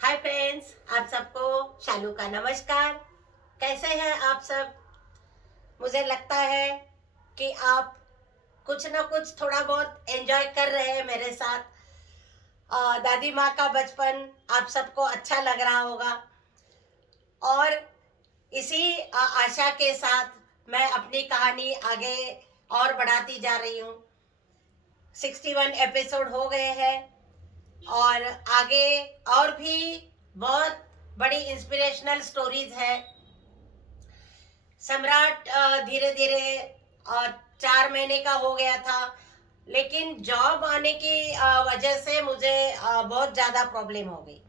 Hi friends, आप सबको शालू का नमस्कार। कैसे हैं आप सब? मुझे लगता है कि आप कुछ ना कुछ थोड़ा बहुत एंजॉय कर रहे हैं मेरे साथ। दादी माँ का बचपन आप सबको अच्छा लग रहा होगा और इसी आशा के साथ मैं अपनी कहानी आगे और बढ़ाती जा रही हूँ। 61 एपिसोड हो गए हैं और आगे और भी बहुत बड़ी इंस्पिरेशनल स्टोरीज है। सम्राट धीरे धीरे 4 महीने का हो गया था, लेकिन जॉब आने की वजह से मुझे बहुत ज़्यादा प्रॉब्लम हो गई।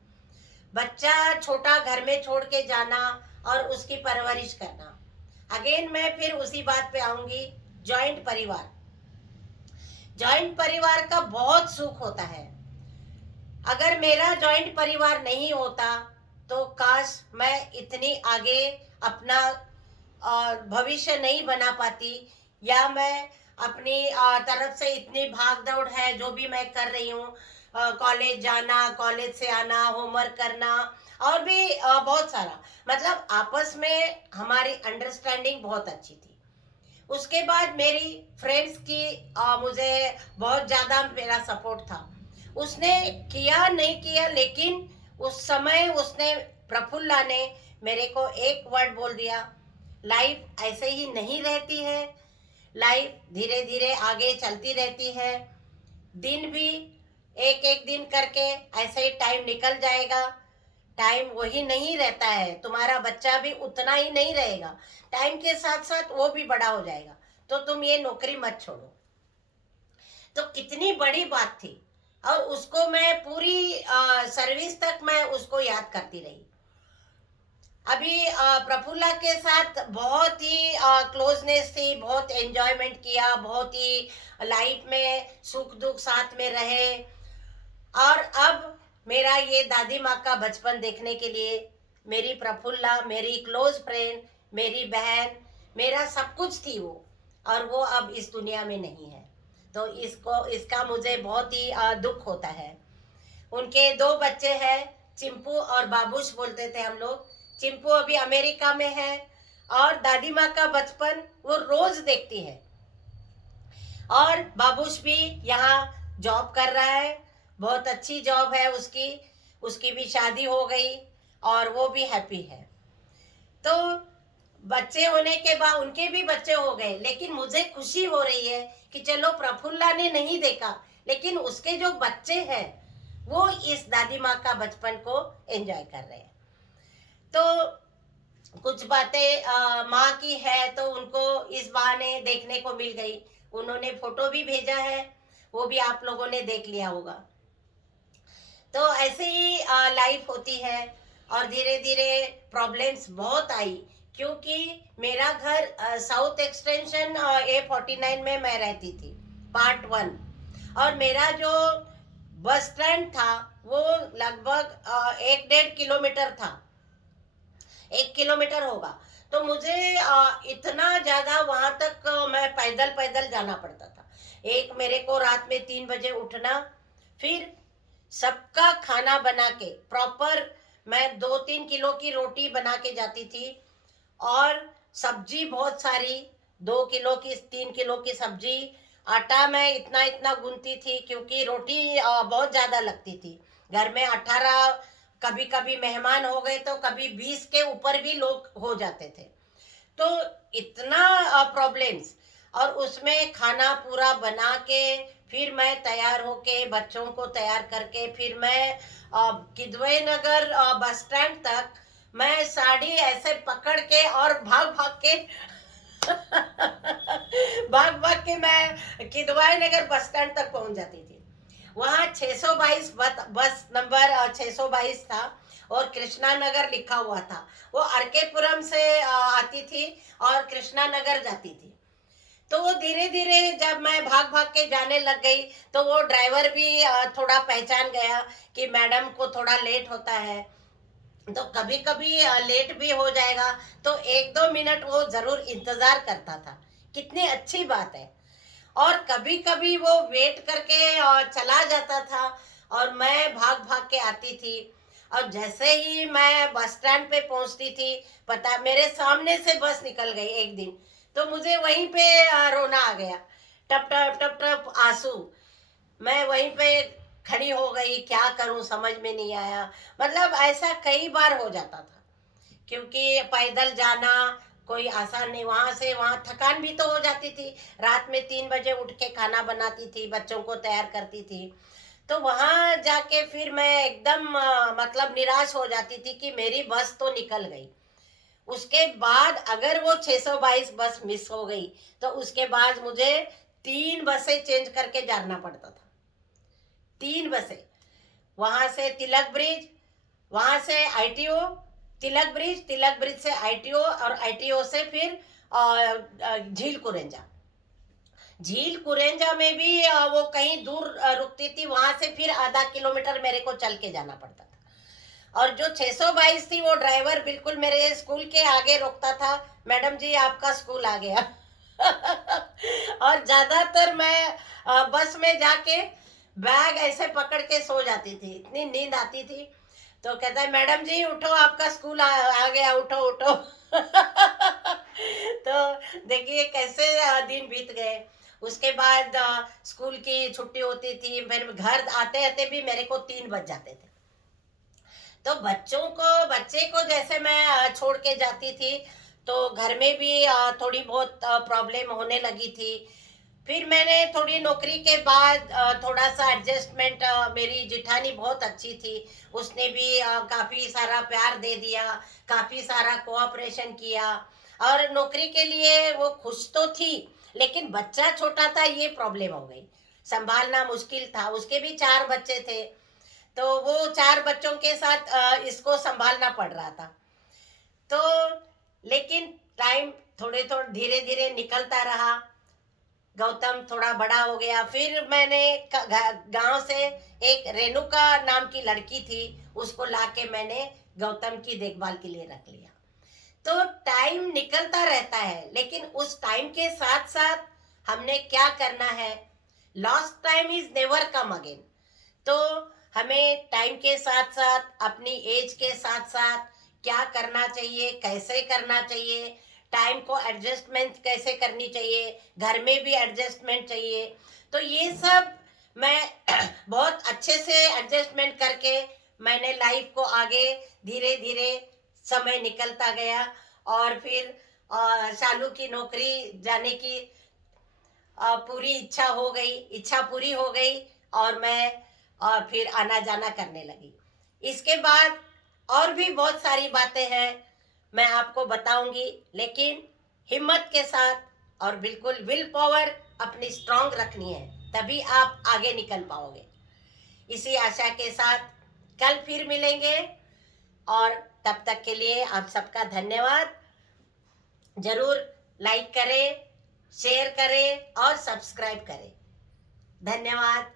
बच्चा छोटा घर में छोड़ के जाना और उसकी परवरिश करना। अगेन मैं फिर उसी बात पे आऊंगी। जॉइंट परिवार, जॉइंट परिवार का बहुत सुख होता है। अगर मेरा जॉइंट परिवार नहीं होता तो काश मैं इतनी आगे अपना भविष्य नहीं बना पाती, या मैं अपनी तरफ से इतनी भाग दौड़ है जो भी मैं कर रही हूँ, कॉलेज जाना, कॉलेज से आना, होमवर्क करना और भी बहुत सारा, मतलब आपस में हमारी अंडरस्टैंडिंग बहुत अच्छी थी। उसके बाद मेरी फ्रेंड्स की मुझे बहुत ज़्यादा मेरा सपोर्ट था। उसने किया नहीं किया, लेकिन उस समय उसने, प्रफुल्ला ने मेरे को एक वर्ड बोल दिया, लाइफ ऐसे ही नहीं रहती है, लाइफ धीरे धीरे आगे चलती रहती है। दिन भी एक एक दिन करके ऐसे ही टाइम निकल जाएगा। टाइम वही नहीं रहता है, तुम्हारा बच्चा भी उतना ही नहीं रहेगा, टाइम के साथ साथ वो भी बड़ा हो जाएगा, तो तुम ये नौकरी मत छोड़ो। तो कितनी बड़ी बात थी, और उसको मैं पूरी सर्विस तक मैं उसको याद करती रही। अभी प्रफुल्ला के साथ बहुत ही क्लोजनेस थी, बहुत एंजॉयमेंट किया, बहुत ही लाइफ में सुख दुख साथ में रहे। और अब मेरा ये दादी माँ का बचपन देखने के लिए मेरी प्रफुल्ला मेरी क्लोज फ्रेंड, मेरी बहन, मेरा सब कुछ थी वो, और वो अब इस दुनिया में नहीं है। तो इसका मुझे बहुत ही दुख होता है। उनके दो बच्चे हैं, चिंपू और बाबूश बोलते थे हम लोग। चिंपू अभी अमेरिका में है, और दादी माँ का बचपन वो रोज देखती है। और बाबूश भी यहाँ जॉब कर रहा है, बहुत अच्छी जॉब है उसकी। उसकी भी शादी हो गई और वो भी हैप्पी है। तो बच्चे होने के बाद उनके भी बच्चे हो गए, लेकिन मुझे खुशी हो रही है कि चलो प्रफुल्ला ने नहीं देखा, लेकिन उसके जो बच्चे हैं वो इस दादी माँ का बचपन को एंजॉय कर रहे हैं। तो कुछ बातें माँ की है तो उनको इस बहाने देखने को मिल गई। उन्होंने फोटो भी भेजा है, वो भी आप लोगों ने देख लिया होगा। तो ऐसे ही लाइफ होती है, और धीरे धीरे प्रॉब्लम्स बहुत आई, क्योंकि मेरा घर साउथ एक्सटेंशन A49 में मैं रहती थी, पार्ट 1। और मेरा जो बस स्टैंड था वो लगभग 1-1.5 किलोमीटर था, 1 किलोमीटर होगा। तो मुझे इतना ज़्यादा वहाँ तक मैं पैदल पैदल जाना पड़ता था। एक मेरे को रात में 3 बजे उठना, फिर सबका खाना बना के प्रॉपर, मैं 2-3 किलो की रोटी बना के जाती थी, और सब्जी बहुत सारी, 2 किलो की 3 किलो की सब्जी। आटा मैं इतना इतना गूंथती थी, क्योंकि रोटी बहुत ज़्यादा लगती थी। घर में 18, कभी कभी मेहमान हो गए तो कभी 20 के ऊपर भी लोग हो जाते थे। तो इतना प्रॉब्लम्स, और उसमें खाना पूरा बना के फिर मैं तैयार होके बच्चों को तैयार करके फिर मैं किदवई नगर बस स्टैंड तक मैं साड़ी ऐसे पकड़ के और भाग भाग के भाग भाग के मैं किदवाई नगर बस स्टैंड तक पहुंच जाती थी। वहाँ 622 बस नंबर 622 था, और कृष्णा नगर लिखा हुआ था। वो अर्केपुरम से आती थी और कृष्णा नगर जाती थी। तो वो धीरे धीरे जब मैं भाग भाग के जाने लग गई, तो वो ड्राइवर भी थोड़ा पहचान गया कि मैडम को थोड़ा लेट होता है, तो कभी कभी लेट भी हो जाएगा, तो 1-2 मिनट वो जरूर इंतजार करता था। कितनी अच्छी बात है। और कभी कभी वो वेट करके और चला जाता था, और मैं भाग भाग के आती थी। और जैसे ही मैं बस स्टैंड पे पहुंचती थी, पता मेरे सामने से बस निकल गई एक दिन, तो मुझे वहीं पे रोना आ गया, टप टप टप टप आंसू। मैं वहीं पे खड़ी हो गई, क्या करूं समझ में नहीं आया। मतलब ऐसा कई बार हो जाता था, क्योंकि पैदल जाना कोई आसान नहीं, वहां से वहां थकान भी तो हो जाती थी। रात में 3 बजे उठ के खाना बनाती थी, बच्चों को तैयार करती थी, तो वहां जाके फिर मैं एकदम मतलब निराश हो जाती थी कि मेरी बस तो निकल गई। उसके बाद अगर वो 622 बस मिस हो गई, तो उसके बाद मुझे 3 बसें चेंज करके जाना पड़ता था। 3 बसें, वहां से तिलक ब्रिज, वहां से आईटीओ, तिलक ब्रिज से आईटीओ, और आईटीओ से फिर झील कुरेंजा। झील कुरेंजा में भी वो कहीं दूर रुकती थी, वहां से फिर आधा किलोमीटर मेरे को चल के जाना पड़ता था। और जो 622 थी, वो ड्राइवर बिल्कुल मेरे स्कूल के आगे रोकता था, मैडम जी आपका स्कूल आ गया। और ज्यादातर मैं बस में जाके बैग ऐसे पकड़ के सो जाती थी, इतनी नींद आती थी। तो कहता है मैडम जी उठो, आपका स्कूल आ गया, उठो उठो। तो देखिए कैसे दिन बीत गए। उसके बाद स्कूल की छुट्टी होती थी, फिर घर आते आते भी मेरे को 3 बज जाते थे। तो बच्चे को जैसे मैं छोड़ के जाती थी, तो घर में भी थोड़ी बहुत प्रॉब्लम होने लगी थी। फिर मैंने थोड़ी नौकरी के बाद थोड़ा सा एडजस्टमेंट, मेरी जिठानी बहुत अच्छी थी, उसने भी काफ़ी सारा प्यार दे दिया, काफ़ी सारा कोऑपरेशन किया। और नौकरी के लिए वो खुश तो थी, लेकिन बच्चा छोटा था, ये प्रॉब्लम हो गई, संभालना मुश्किल था। उसके भी 4 बच्चे थे, तो वो 4 बच्चों के साथ इसको संभालना पड़ रहा था। तो लेकिन टाइम थोड़े थोड़े धीरे धीरे निकलता रहा। गौतम थोड़ा बड़ा हो गया, फिर मैंने गांव से एक रेणुका नाम की लड़की थी, उसको लाके मैंने गौतम की देखभाल के लिए रख लिया। तो टाइम निकलता रहता है, लेकिन उस टाइम के साथ साथ हमने क्या करना है, lost time is never come again. तो हमें टाइम के साथ साथ, अपनी एज के साथ साथ क्या करना चाहिए, कैसे करना चाहिए, टाइम को एडजस्टमेंट कैसे करनी चाहिए, घर में भी एडजस्टमेंट चाहिए। तो ये सब मैं बहुत अच्छे से एडजस्टमेंट करके मैंने लाइफ को आगे धीरे धीरे, समय निकलता गया। और फिर शालू की नौकरी जाने की पूरी इच्छा पूरी हो गई, और मैं फिर आना जाना करने लगी। इसके बाद और भी बहुत सारी बातें हैं, मैं आपको बताऊंगी, लेकिन हिम्मत के साथ और बिल्कुल विल पावर अपनी स्ट्रांग रखनी है, तभी आप आगे निकल पाओगे। इसी आशा के साथ कल फिर मिलेंगे, और तब तक के लिए आप सबका धन्यवाद। जरूर लाइक करें, शेयर करें और सब्सक्राइब करें। धन्यवाद।